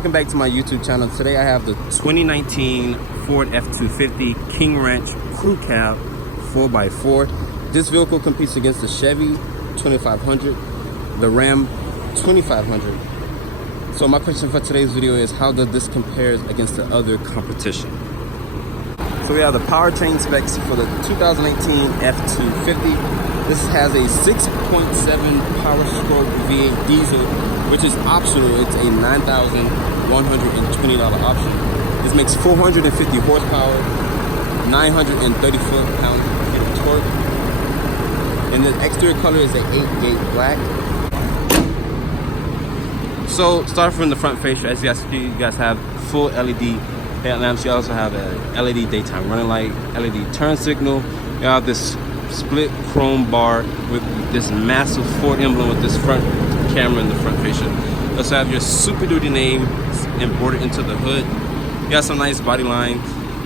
welcome back to my YouTube channel. Today I have the 2019 Ford F-250 King Ranch Crew Cab 4x4. This vehicle competes against the Chevy 2500, the Ram 2500. So my question for today's video is, how does this compare against the other competition? So we have the powertrain specs for the 2018 F-250. This has a 6.7 power stroke V8 diesel, which is optional. It's a $9,120 option. This makes 450 horsepower, 930 foot-pound of torque. And the exterior color is a 8-gate black. So start from the front fascia. As you guys see, you guys have full LED headlamps. You also have a LED daytime running light, LED turn signal. You have this split chrome bar with this massive Ford emblem with this front camera in the front fascia. You also have your Super Duty name embroidered into the hood. You got some nice body lines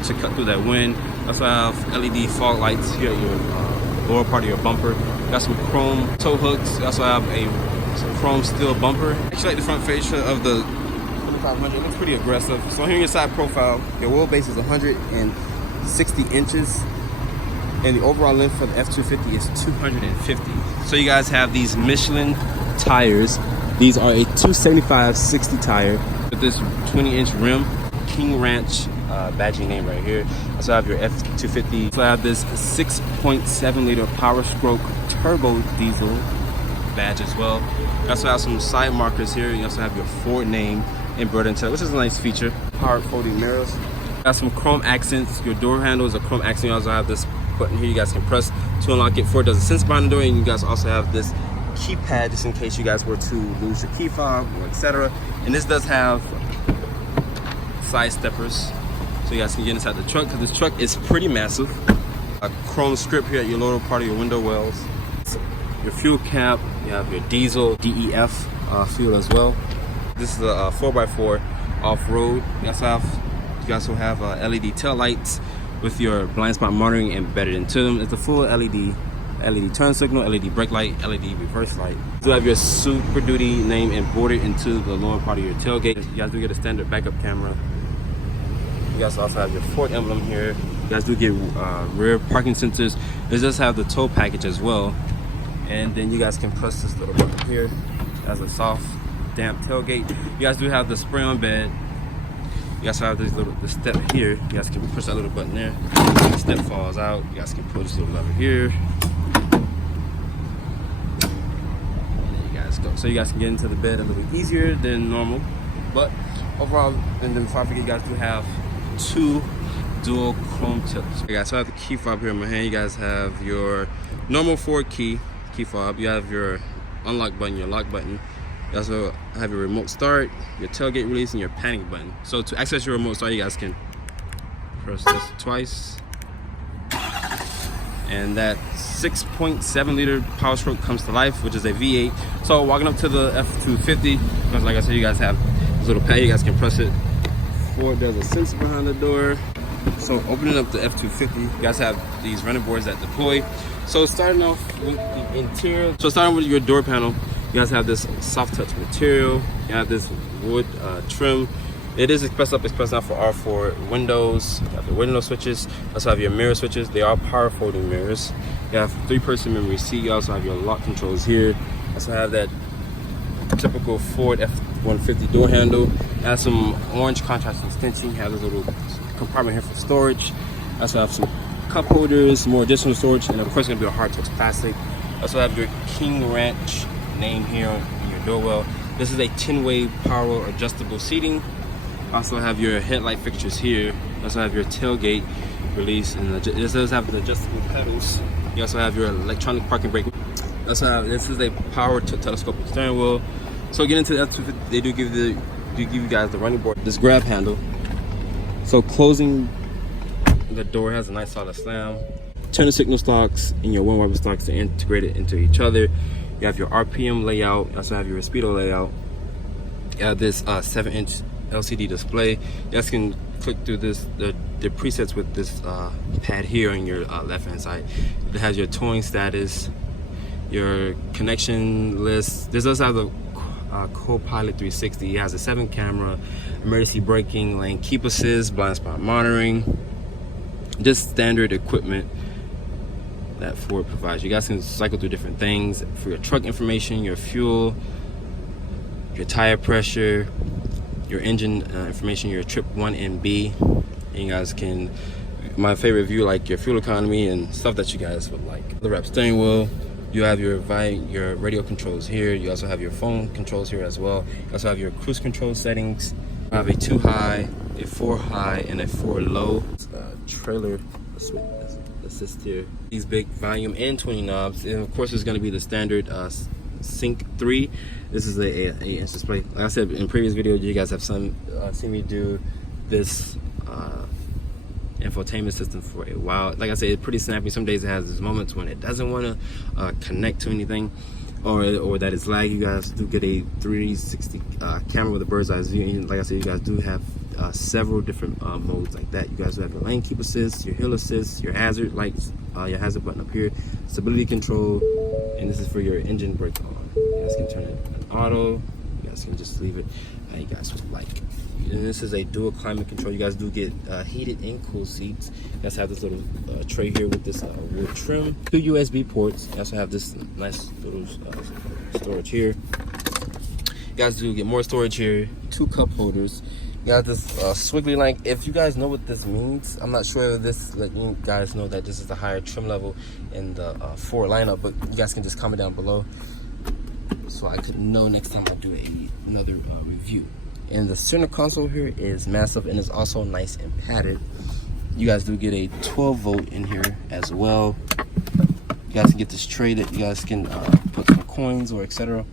to cut through that wind. You also have LED fog lights here at your lower part of your bumper. You got some chrome tow hooks. You also have a chrome steel bumper. Actually, like the front fascia of the 2500, it looks pretty aggressive. So here in your side profile, your wheelbase is 160 inches. And the overall length for the F-250 is 250. So you guys have these Michelin tires. These are a 275/60 tire with this 20-inch rim. King Ranch badging name right here. Also have your F-250. So I have this 6.7 liter Power Stroke turbo diesel badge as well. You also have some side markers here. You also have your Ford name embroidered into it, which is a nice feature. Power folding mirrors. Got some chrome accents. Your door handle is a chrome accent. You also have this button here you guys can press to unlock it. Ford does a sense behind the door, and you guys also have this keypad just in case you guys were to lose your key fob or etc. And this does have side steppers, so you guys can get inside the truck, because this truck is pretty massive. A chrome strip here at your lower part of your window wells. Your fuel cap, you have your diesel DEF fuel as well. This is a 4x4 off-road. You also have LED tail lights with your blind spot monitoring embedded into them. It's a full LED turn signal, LED brake light, LED reverse light. You have your Super Duty name embroidered into the lower part of your tailgate. You guys do get a standard backup camera. You guys also have your Ford emblem here. You guys do get rear parking sensors. This does have the tow package as well. And then you guys can press this little button here as a soft, damp tailgate. You guys do have the spray-on bed. You guys have the step here. You guys can push that little button there. The step falls out. You guys can pull this little lever here. And there you guys go. So you guys can get into the bed a little easier than normal. But overall, and then before I forget, you guys do have two dual chrome tips. Okay guys, so I have the key fob here in my hand. You guys have your normal Ford key fob. You have your unlock button, your lock button. You also have your remote start, your tailgate release, and your panic button. So to access your remote start, you guys can press this twice. And that 6.7 liter Power Stroke comes to life, which is a V8. So walking up to the F-250, because like I said, you guys have this little pad, you guys can press it. Ford does a sensor behind the door. So opening up the F-250, you guys have these running boards that deploy. So starting off with the interior. So starting with your door panel, you guys have this soft touch material. You have this wood trim. It is express up, express down for R4 windows. You have the window switches. You also have your mirror switches. They are power folding mirrors. You have 3-person memory seat. You also have your lock controls here. You also have that typical Ford F-150 door handle. You have some orange contrasting stitching. You have this little compartment here for storage. You also have some cup holders, more additional storage, and of course it's gonna be a hard touch plastic. You also have your King Ranch name here on your door well. This is a 10-way power adjustable seating. Also have your headlight fixtures here. You also have your tailgate release, and this does have the adjustable pedals. You also have your electronic parking brake. Also have, this is a power to telescopic steering wheel. So getting into the F-250, they do give you guys the running board, this grab handle. So closing the door has a nice solid slam. Turn the signal stalks and your wind wiper stalks are integrated into each other. You have your RPM layout. You also have your speedo layout. You have this 7-inch LCD display. You guys can click through this the presets with this pad here on your left hand side. It has your towing status, your connection list. This does have the Co-Pilot 360. It has a 7-camera, emergency braking, lane keep assist, blind spot monitoring, just standard equipment that Ford provides. You guys can cycle through different things for your truck information, your fuel, your tire pressure, your engine information, your trip 1 and B. And you guys can, my favorite view, like your fuel economy and stuff that you guys would like. The wrap steering wheel. You have your radio controls here. You also have your phone controls here as well. You also have your cruise control settings. You have a 2 high, a 4 high, and a 4 low. Trailer assist here. These big volume and 20 knobs. And of course, there's going to be the standard Sync 3. This is a 8-inch display. Like I said in previous videos, you guys have seen me do this infotainment system for a while. Like I said, it's pretty snappy. Some days it has these moments when it doesn't want to connect to anything, or that it's lag. You guys do get a 360 camera with a bird's eye view. And like I said, you guys do have several different modes like that. You guys do have your lane keep assist, your hill assist, your hazard lights, your hazard button up here, stability control, and this is for your engine brake on. You guys can turn it on auto. You guys can just leave it how you guys would like. And this is a dual climate control. You guys do get heated and cool seats. You guys have this little tray here with this wood trim. 2 USB ports. You also have this nice little storage here. You guys do get more storage here. 2 cup holders. You got this swiggly line. If you guys know what this means, I'm not sure if this let you guys know that this is the higher trim level in the Ford lineup, but you guys can just comment down below so I could know next time I do another review. And the center console here is massive and is also nice and padded. You guys do get a 12 volt in here as well. You guys can get this tray that you guys can put some coins or etc.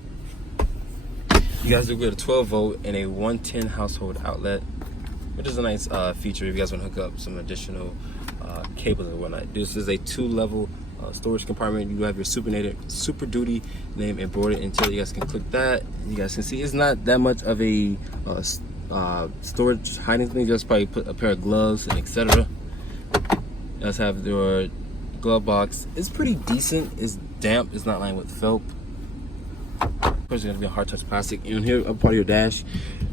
You guys do get a 12 volt and a 110 household outlet, which is a nice feature if you guys want to hook up some additional cables and whatnot. This is a 2-level storage compartment. You have your Super Duty name embroidered until you guys can click that. You guys can see it's not that much of a storage hiding thing. Just probably put a pair of gloves and etc. You guys have your glove box. It's pretty decent. It's damp. It's not lined with felt. Of course, it's gonna be a hard touch plastic. And here, up part of your dash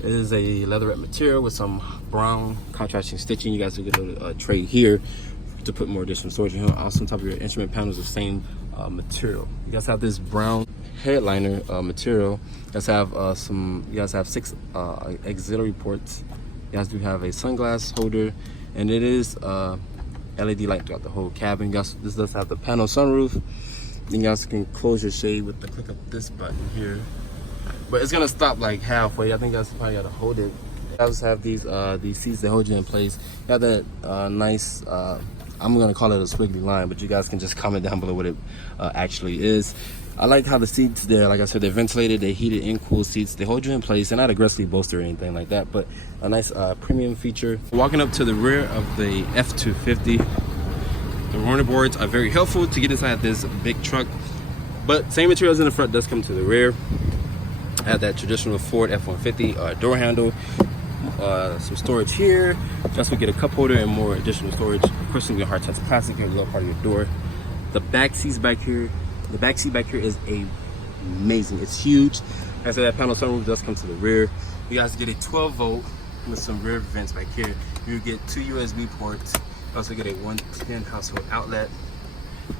is a leatherette material with some brown contrasting stitching. You guys will get a tray here to put more additional storage in here. Also on top of your instrument panel is the same material. You guys have this brown headliner material. You guys have you guys have 6 auxiliary ports. You guys do have a sunglass holder, and it is LED light throughout the whole cabin. You guys, this does have the panel sunroof. You guys can close your shade with the click of this button here, but it's gonna stop like halfway. I think you guys probably gotta hold it. You guys have these seats that hold you in place. You have that nice I'm gonna call it a squiggly line, but you guys can just comment down below what it actually is. I like how the seats there, like I said, they're ventilated, they're heated and cool seats. They hold you in place. They're not aggressively bolstered or anything like that, but a nice premium feature. Walking up to the rear of the F-250, the running boards are very helpful to get inside this big truck, but same materials in the front does come to the rear. I have that traditional Ford F-150 door handle. Some storage here. Just will get a cup holder and more additional storage. Of course, it's gonna be a hard touch plastic here, a little part of your door. The back seats back here. The back seat back here is amazing. It's huge. Like I said, that panel sunroof does come to the rear. You guys get a 12 volt with some rear vents back here. You get 2 USB ports. You also get a 110 household outlet.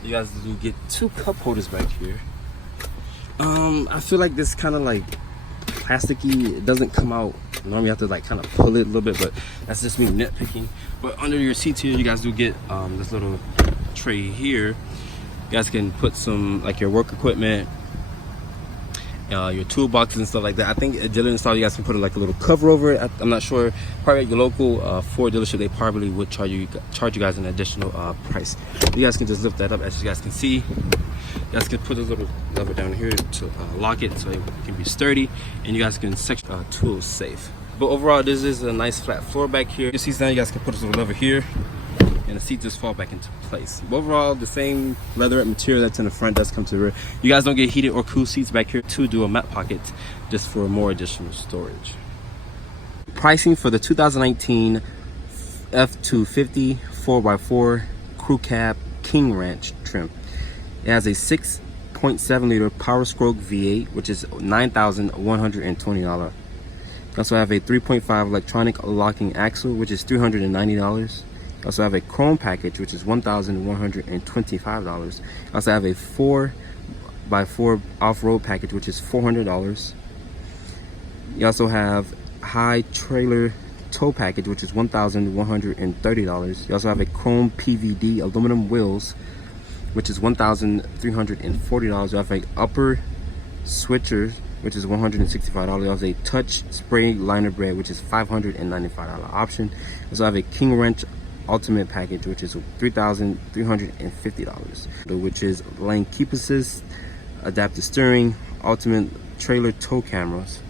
You guys do get 2 cup holders back here. I feel like this kind of like plasticky. It doesn't come out. Normally you have to like kind of pull it a little bit, but that's just me nitpicking. But under your seats here, you guys do get this little tray here. You guys can put some like your work equipment, your toolboxes and stuff like that. I think at dealer install, you guys can put like a little cover over it. I'm not sure. Probably at your local Ford dealership, they probably would charge you guys an additional price. You guys can just lift that up, as you guys can see. You guys can put a little lever down here to lock it so it can be sturdy, and you guys can section tools safe. But overall, this is a nice flat floor back here. Your seats down, you guys can put a little lever here, and the seat just fall back into place. But overall, the same leatherette material that's in the front does come to the rear. You guys don't get heated or cool seats back here. 2 dual mat pockets just for more additional storage. Pricing for the 2019 F-250 4x4 crew cab King Ranch trim. It has a 6 1.7 liter Power Stroke V8, which is $9,120. You also have a 3.5 electronic locking axle, which is $390. You also have a chrome package, which is $1,125. You also have a 4x4 off-road package, which is $400. You also have high trailer tow package, which is $1,130. You also have a chrome PVD aluminum wheels, which is $1,340. You have a upper switcher, which is $165. You have a touch spray liner brake, which is $595 option. You also have a King Wrench Ultimate package, which is $3,350, which is lane keep assist, adaptive steering, ultimate trailer tow cameras.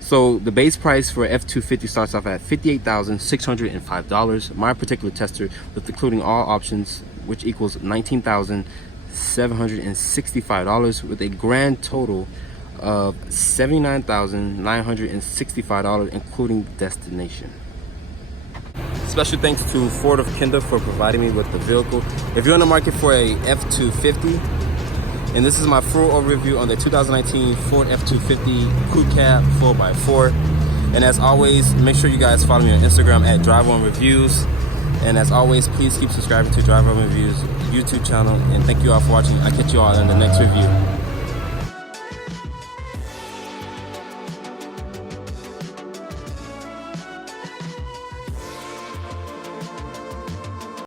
So the base price for F-250 starts off at $58,605. My particular tester, with including all options, which equals $19,765, with a grand total of $79,965, including destination. Special thanks to Ford of Kendall for providing me with the vehicle. If you're in the market for a F-250, and this is my full overview on the 2019 Ford F-250 Crew Cab 4x4. And as always, make sure you guys follow me on Instagram at Drive-On-Reviews. And as always, please keep subscribing to Drive-On Reviews YouTube channel. And thank you all for watching. I'll catch you all in the next review.